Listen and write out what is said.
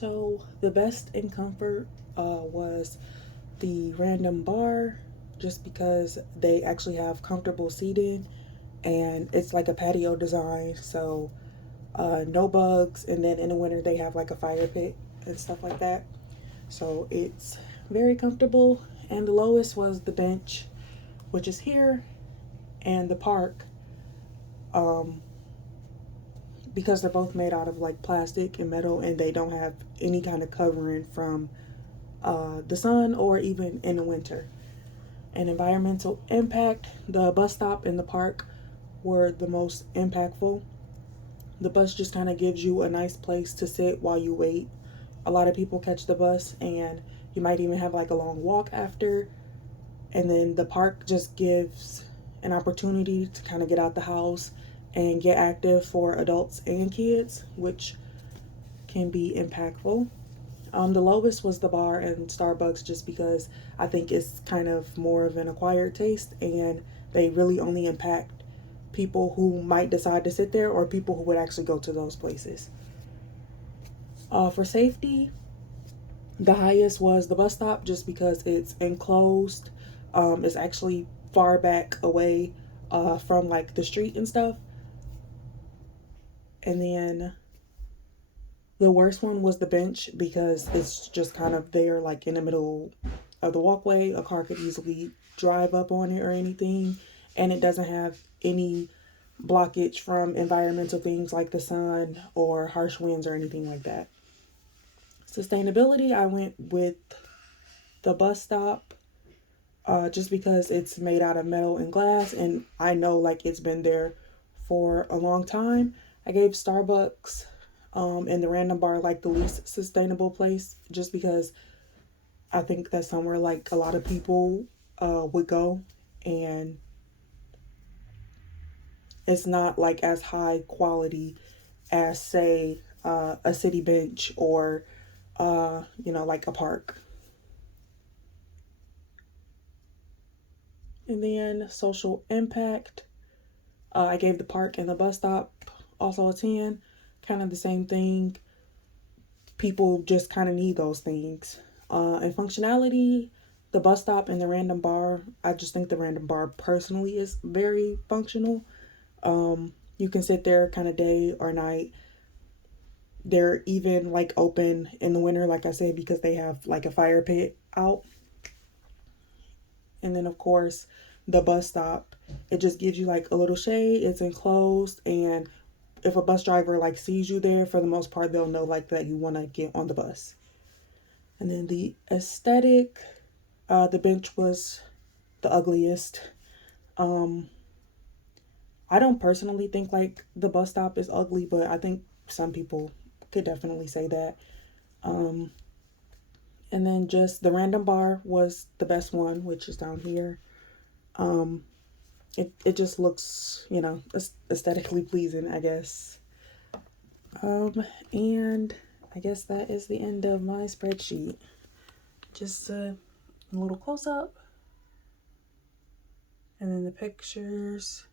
So the best in comfort was the random bar, just because they actually have comfortable seating and it's like a patio design. So no bugs, and then in the winter they have like a fire pit and stuff like that. So it's very comfortable. And the lowest was the bench, which is here, and the park. Um, because they're both made out of like plastic and metal, and they don't have any kind of covering from the sun or even in the winter. And environmental impact, the bus stop and the park were the most impactful. The bus just kind of gives you a nice place to sit while you wait. A lot of people catch the bus, and you might even have like a long walk after. And then the park just gives an opportunity to kind of get out the house and get active for adults and kids, which can be impactful. The lowest was the bar and Starbucks, just because I think it's kind of more of an acquired taste, and they really only impact people who might decide to sit there or people who would actually go to those places. For safety, the highest was the bus stop, just because it's enclosed. It's actually far back away from like the street and stuff. And then the worst one was the bench, because it's just kind of there, like in the middle of the walkway. A car could easily drive up on it or anything, and it doesn't have any blockage from environmental things like the sun or harsh winds or anything like that. Sustainability, I went with the bus stop, just because it's made out of metal and glass, and I know like it's been there for a long time. I gave Starbucks and the random bar like the least sustainable place, just because I think that's somewhere like a lot of people would go, and it's not like as high quality as, say, a city bench or like a park. And then social impact, I gave the park and the bus stop also a 10. Kind of the same thing. People just kind of need those things. And functionality, the bus stop and the random bar, I just think the random bar personally is very functional. You can sit there kind of day or night. They're even like open in the winter, like I said, because they have like a fire pit out. And then, of course, the bus stop, it just gives you like a little shade. It's enclosed, and if a bus driver like sees you there, for the most part they'll know like that you want to get on the bus. And then the aesthetic, the bench was the ugliest. um I don't personally think like the bus stop is ugly, but I think some people could definitely say that. um and then just the random bar was the best one, which is down here. um it just looks, aesthetically pleasing, I guess. And I guess that is the end of my spreadsheet. Just a little close up, and then the pictures.